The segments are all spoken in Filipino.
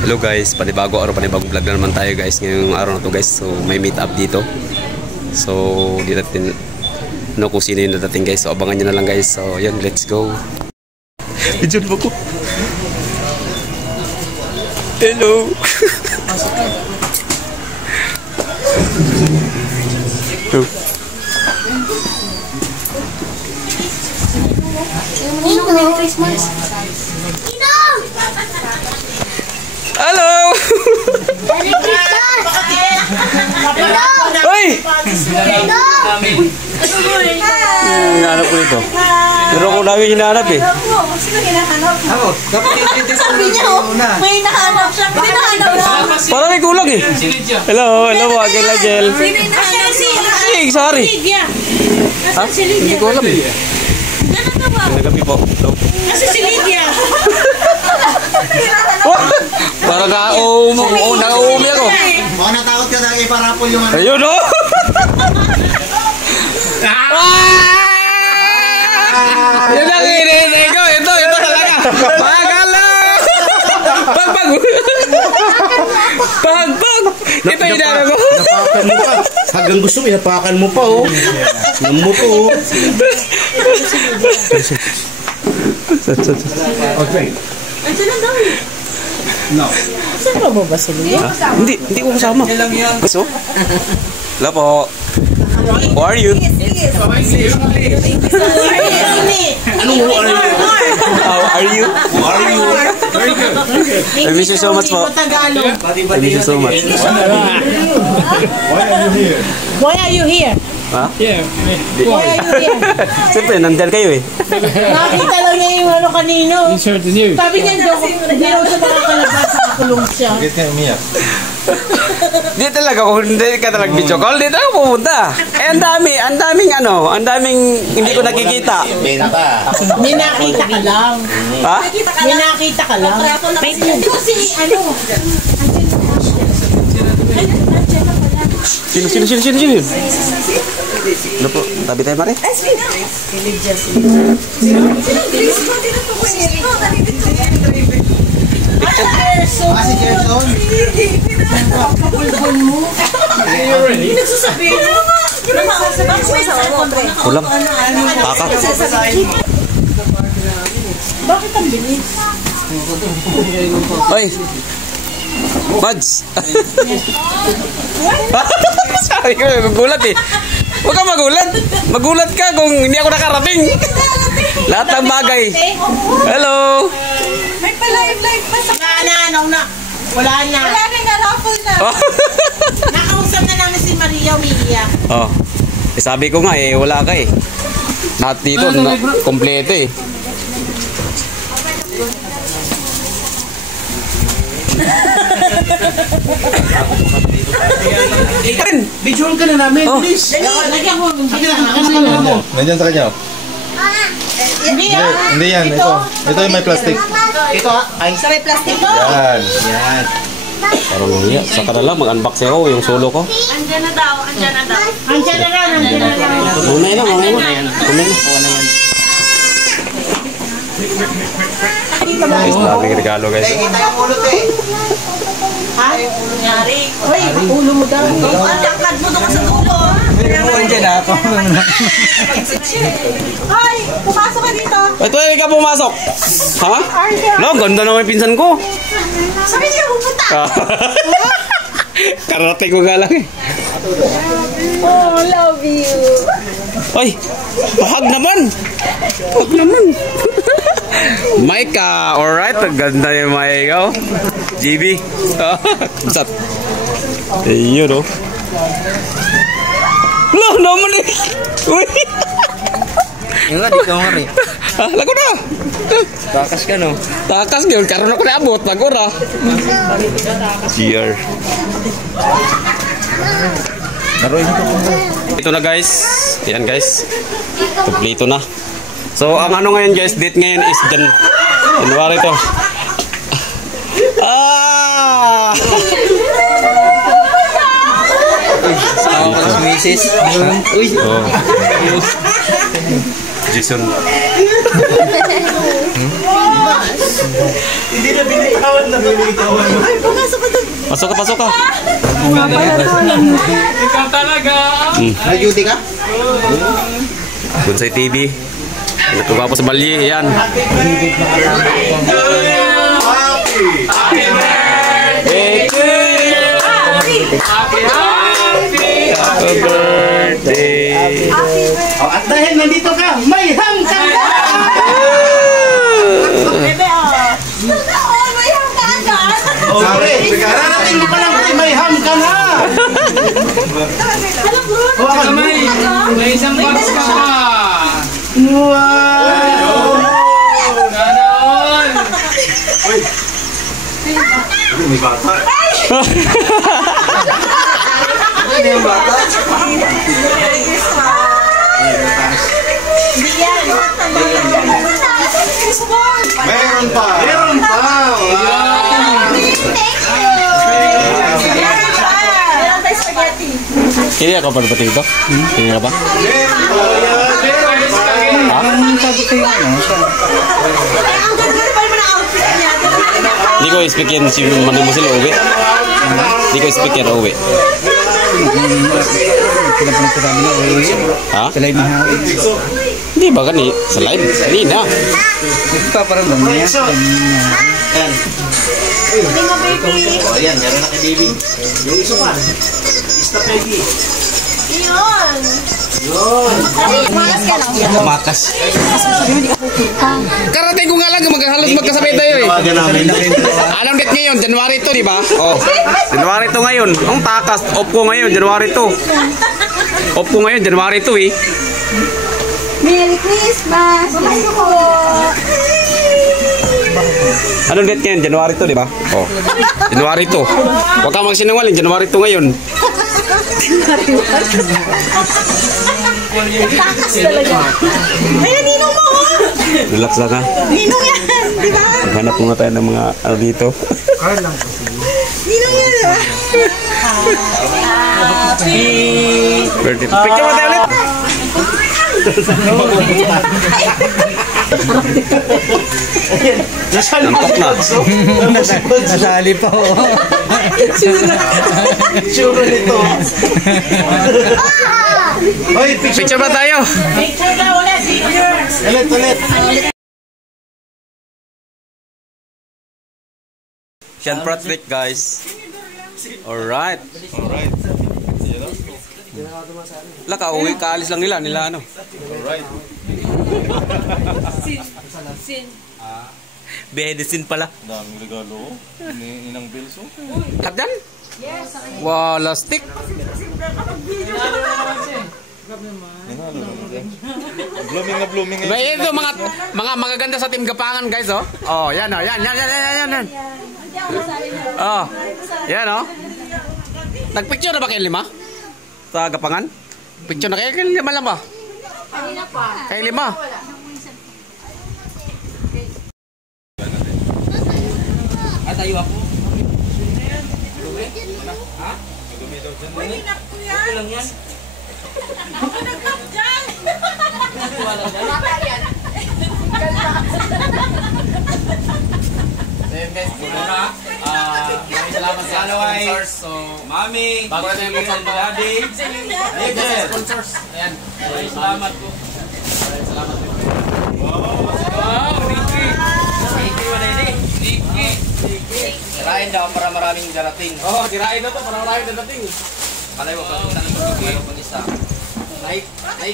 Hello guys, panibagong vlog na naman tayo guys ngayong araw na to guys. So may meet up dito. So di natin kung sino yung nadating guys. So abangan nyo na lang guys. So yan, let's go. Diyan mo ko. Hello. Merry Christmas. Hello. Merry Christmas. Hoy. Hinahanap ko nito. Pero ako namin hinahanap eh. Sino hinahanap mo? Ako, dapat yung Sabi niya, may hinahanap siya. Hinahanap na. Parang may kulang eh. Hello, Agil Agil. Sino hinahanap siya? Hey, sorry. Ha? Hindi ko alam eh. Ganun na ba? Nagabi po. Kasi si Lydia. Parang nauumi ako. Baka natakot ka dahil parapol yung ano. Ayun o! Yan ang hinihintay ko. Ito talaga. Pagala! Pag! Ito yung hinahanap ko. Napakan mo pa. Hanggang gusto mo, inapakan mo pa oh. Yan mo po oh. Okay. Andiyan lang daw eh. No. Saan ba ba si Lydia? Hindi ko kasama. Gusto? Hello po. Who are you? How are you? How are you? Very good. I miss you so much po. I miss you so much. Why are you here? Ha? Why are you here? Siyempre, nandyan kayo eh. Nakita lang niya yung ano kanino. Sabi niya hindi raw siya makakalabas sa kulong siya. Bakit kayo umiyak? Di talaga, kung hindi ka talaga video call, di talaga pupunta. Eh, ang daming hindi ko nakikita. Benta. May nakita ka lang. Ha? May nakita ka lang. Kasi ano? Sino? Ano po? Tabi tayo, Mare? Si Gerson. Kulang. Kaka. Bakit ang bilis? Oy! Mads! Sabi ko, magulat eh. Huwag ka magulat. Magulat ka kung hindi ako nakarating. Lahat ng bagay. Hello! May pa-live pa sa na. Wala na raffle na. Nakausap na namin si Maria Umiiyak. Oh. Eh, sabi ko nga eh, wala ka eh. Lahat dito, kompleto eh. Visual ka na namin, please. Lagyan mo. Nandiyan sa kanya. Hindi Hindi yan, ito. Ito yung may plastic. Ito ay Sa may plastic mo. Yan. yan. Parang nangyaya. Saka na lang, mag-unbox ako yung solo ko. Andiyan na daw. Andiyan na lang. Mamaya na. Guys, daming regalo guys. Kita yung ulot eh. Ha? Nangyari. Uy, ulo mo daw. Ang tangkad mo doon sa dulo. Andiyan na ako. Hoy, pumasok ka dito. Ito hindi ka pumasok. Ha? No, ganda naman yung pinsan ko. Sabi niya pupunta. Karating ko nga lang eh. Oh, love you. Ay, hug naman. Maika, alright. Ganda yung Maika. Oh. GB. Sat. Ayun oh. Loh, naman eh. Uy. Yung nga, di ka nga rin. Lago na. Takas ka no? Takas yun. Karoon ako naabot. Magura. GR. Ito na guys. Yan guys. Kompleto na. So, ang ano ngayon guys, date ngayon is January to. Ako ka sa misis. Uy. Jason. Hindi na binitawan na binitawan. Ay, pumasok ka doon. Pasok ka, pasok ka. Ikaw talaga. Nag-duty ka? Bonsai TV. Natuwa po sa Balye, yan. Happy birthday to you. Happy birthday. Oh, at dahil nandito ka, may hangkang ka! Bebe, oh. May hanggang agad. Sorry, kararating mo pa lang kasi may hangkang na! Alam mo, May isang box ka pa. Wow! Ganon. May bata. hindi yan. Meron pa! Meron pa! Meron tayo spaghetti. Kini ka pa pati ito? Kini ka ba? Ang ganda pa naman ang outfit niya. Hindi ko expect yan si Manu mo sila uwi. Hindi ko expect yan uwi. Ha? Hindi ba gani? Sa live? Hindi na. Hindi mo, baby. Oh, yan, meron na kay Baby. Yung isa pa. Ista Peggy. Yun. Malas ka lang. Makas. Karating ko nga lang, halos magkasabay tayo eh. Tawagan namin. Anong date ngayon? January 2, di ba? Oh. January 2 ngayon. Ang takas. Off ko ngayon, January 2. Off ko ngayon, January 2 eh. Merry Christmas. Gusto ko. Anong date ngayon? January 2, di ba? Oh. January 2. Huwag kang magsinungaling, January 2 ngayon. Takas talaga. Ay, ninong mo, oh. Relax lang ha. Ninong yan, di ba? Maghanap muna tayo ng mga ano dito. Ninong yan, di ba? Birthday. Picture mo tayo ulit. Nantok na. Nasali pa oh. Tsura nito. Hoy, Picture ba tayo? Picture na ulit, picture. ulit. Sean Patrick guys. Alright. Laka, uwi, kaalis lang nila ano. Alright. Behedesin pala. Daming regalo. Inang bills oh. Kadyan? Wala stick. Blooming na blooming ngayon. May ito mga magaganda sa Team Gapangan guys oh. Oh, yan oh, yan. Oh. Yan oh. Nagpicture na ba kayo 5? Sa Gapangan? Picture na kayo 5 lang ba? Kanina pa. Kayo 5? Tayo ako. Uy, ninak ko yan. Ako lang yan. Ako nagkap dyan. Bata yan. Ayun guys, muna. Maraming salamat sa sponsors. So, Mami, bago na tayo mag-send to Daddy. Ayun guys, sa sponsors. Ayan, maraming salamat po. Maraming salamat po. Wow, Ricky. Ricky, wala yun eh. Ricky. Tirain daw para maraming darating. Oo, tirain na to para maraming darating. Kalay mo, pagpunta ng Ricky. Mayroon pa isa. Nike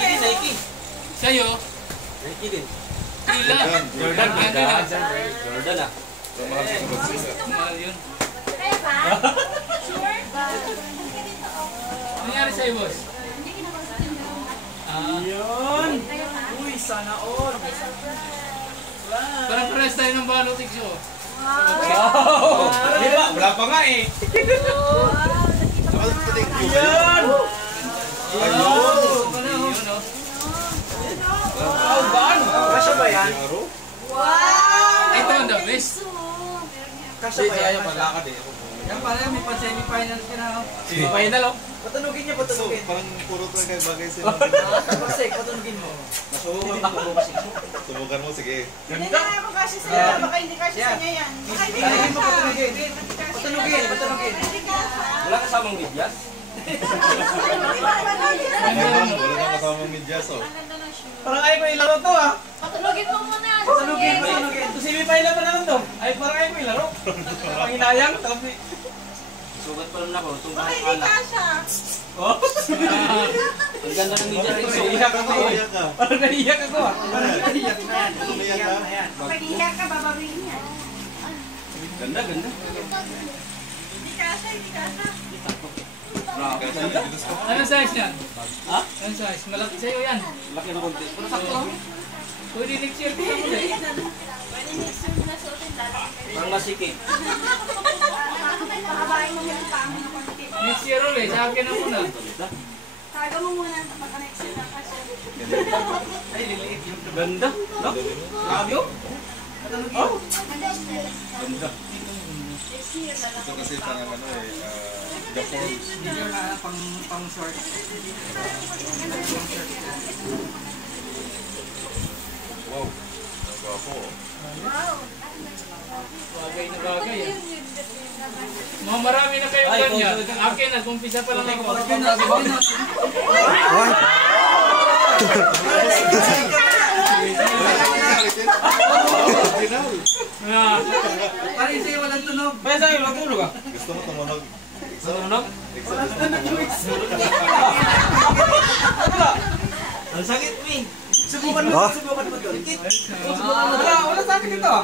din, Nike. Sa'yo? Nike din. Tila. Jordan ah. Mahal yun. Ano nangyari sa'yo, boss? Yun! Uy, sana all! Parang pares tayo ng balotig show. Wow! Diba? Wala pa nga eh! Yun! Wow! Baan? Kasya ba yan? Wow! Ito ang the best. Kasi kaya yung paglakad eh. Yan pala, may pa-semi-final ka na. Semi-final oh. Patunugin niya, patunugin. Parang puro to kayo bagay sila. Pagsik, patunugin mo. Subukan mo, sige. Hindi na nga ako kasi sa'yo. Baka hindi kasi sa niya yan. Baka hindi kasi Patunugin mo, patunugin. Patunugin, patunugin. Wala kasamang medyas? Wala nang kasamang medyas, oh. Parang ayaw ko ilaro to ah. Patulogin mo muna. Patunugin, patunugin. Ito semi-final pa naman to. Ay, parang ayaw ko ilaro. Parang inayang. Sugat pa naman ako. Baka hindi kasha. Oh? Ang ganda ng media rin. Iiyak ako eh. Iyak ka. Parang naiiyak ako ah. Umiyak ka? Pag iyak ka, babawiin yan. Ganda, ganda. Hindi kasha, hindi kasha. Anong size yan? Ha? Anong size? Malaki sa'yo yan. Laki na konti. Pero sakto lang. Pwede next year ko lang ulit. Pwede next year na suotin. Parang masikip. Pakabain mo yung pang ng konti. Next year ulit. Sa akin na muna. Tago mo muna pagka-next year na kasha. Ay, liliit yung ganda. No? Grabe oh. Oh. Ganda. Ito kasi parang ano eh, the forms. Hindi na pang short. Wow. Ang gwapo, oh. Bagay na bagay. Mga marami na kayong ganyan. Akin, nag-umpisa pa lang ako. Parang sa'yo walang tunog. Kaya sa'yo walang tunog ah. Gusto mo tumunog? Tunog? Ang sakit mo eh. Subukan mo, subukan mo doon. Wala sa akin ito ah.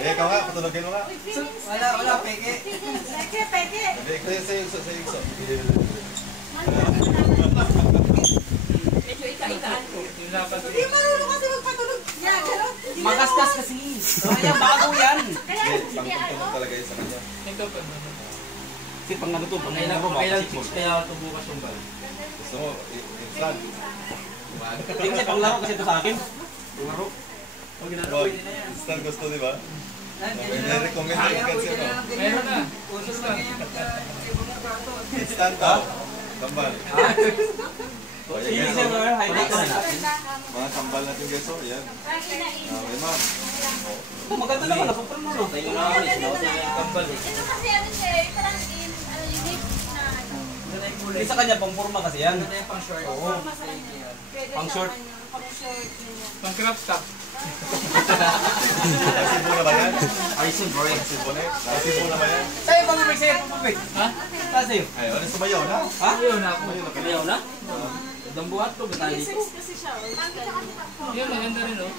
Eh, ikaw nga, patulogin mo nga. Wala, peke. Peke. Hindi, ikaw sa ikso. Medyo ika-ikaan ko. Hindi marunong kasi magpatulog. Yan, gano'n. Magasgas kasi. Kaya bago yan. Pang-tugtog talaga yun sa kanya. Ito pa. Kasi pang ano to, pang kailan chicks kaya ito bukas yung bal. Gusto mo, i-flag. Hindi kasi pang laro kasi ito sa akin. Pang laro. Wag, instant gusto, di ba? Recommend yung cancer mo. Meron na. Instant ka. Kambal. Hindi siya mo, highlight ko na. Mga kambal natin guys, oh, yan. Okay, ma'am. Maganda naman, nakapal mo. Tayo na ako, kambal eh. Ito kasi ano siya, parang unique na ano. Hindi sa kanya, pang forma kasi yan. Pang short. Oo. Pang short. Pang crop top. Nasibo na ba yan? Ayun, bro. Nasibo na yan? Nasibo na ba yan? Sa'yo, pang bibig sa'yo, pang bibig. Ha? Sa'yo. Ay, ano sumayaw na? Ha? Ayun na ako. Kamayaw na? Dambuhat to, batali to. Kasi siya. Yun, maganda rin oh.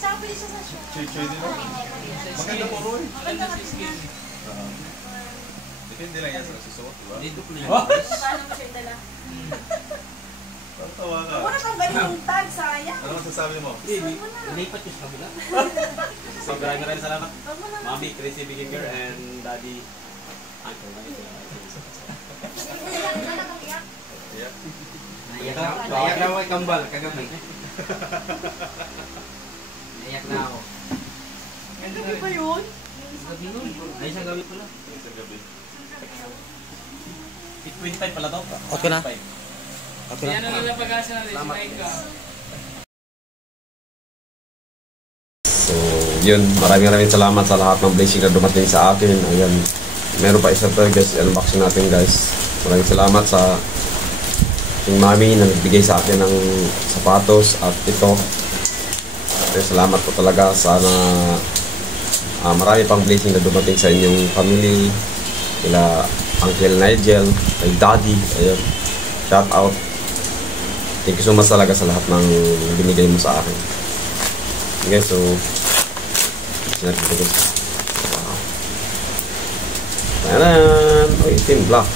Sabi siya sa show. Choy-choy din ako. Maganda po, Roy. Maganda sa skin. Depende lang yan sa susuot, di ba? Dito ko Paano mo siya dala? Parang tawa ka. Wala kang ganyan tag, sayang. Ano masasabi mo? Lipat ko sa kabila. So, maraming salamat. Mami, Crazy Biginger, and Daddy. Uncle, Yeah. Naiyak na ako kay Kambal, kagabi. Naiyak na ako. Gabi ba yun? Gabi nun. Ay, isang gabi pala. Sa gabi. 25 pala to. Okay na. Yan ang nila pag-asa natin si Micah. So, yun. Maraming salamat sa lahat ng blessing na dumating sa akin. Ayan. Meron pa isa to guys. Unboxing natin guys. Maraming salamat sa aking mami na nagbigay sa akin ng sapatos at ito. Salamat po talaga. Sana marami pang blessing na dumating sa inyong family. Kila Uncle Nigel, kay Daddy. Ayun. Shout out. Thank you so much talaga sa lahat ng binigay mo sa akin. Okay, so sinat ko guys. Wow. Tanan! Oy, team black.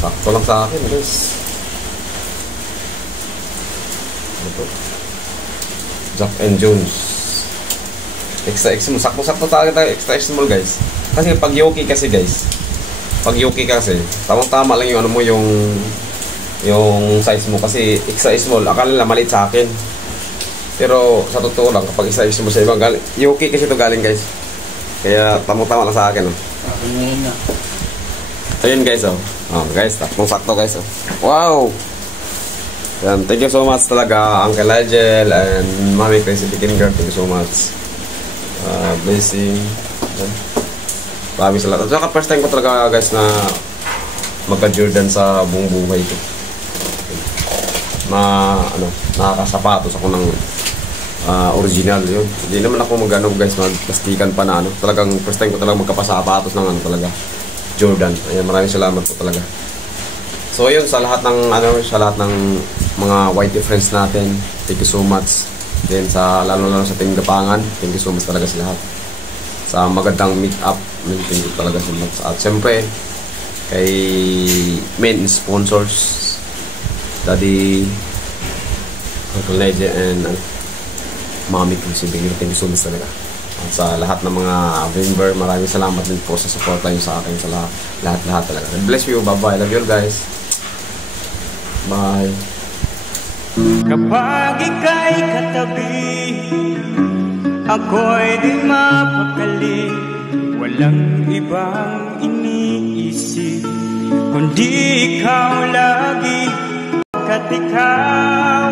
Sakto lang sa akin, guys. Ito. Jack and Jones. Extra X small. Sakto-sakto talaga extra X small, guys. Kasi pag yoki kasi, guys. Pag yoki kasi, tamang-tama lang yung ano mo, yung size mo. Kasi extra small, akala nila maliit sa akin. Pero sa totoo lang, kapag extra small sa ibang galing, yoki kasi ito galing, guys. Kaya tamo-tama lang sa akin. Oh. Ayun guys, oh. Oh, guys, tatlong sakto guys, oh. Wow! Yan, thank you so much talaga, Uncle Nigel and Mami Crazy Chicken Girl. Thank you so much. Blessing. Yan. Maraming salamat. At saka first time ko talaga guys na magka-Jordan sa buong buhay ko. Nakakasapatos ako ng original yun. Hindi naman ako guys, magplastikan pa na Talagang first time ko talaga magkapasapatos ng talaga Jordan. Ayan, maraming salamat po talaga. So yun, sa lahat ng mga whitey friends natin, thank you so much. Then sa lalo sa Team Gapangan, thank you so much talaga sa lahat. Sa magandang meet up, thank you talaga so much. At syempre kay main sponsors, Daddy, Uncle Legend and Mami Crazy Chicken Girl, thank you so much talaga. At sa lahat ng mga member, maraming salamat din po sa support nyo sa akin, sa lahat talaga. God bless you, bye-bye. Love you all guys. Bye. Kapag ika'y katabi, ako'y di mapakali. Walang ibang iniisip, kundi ikaw lagi, kat ikaw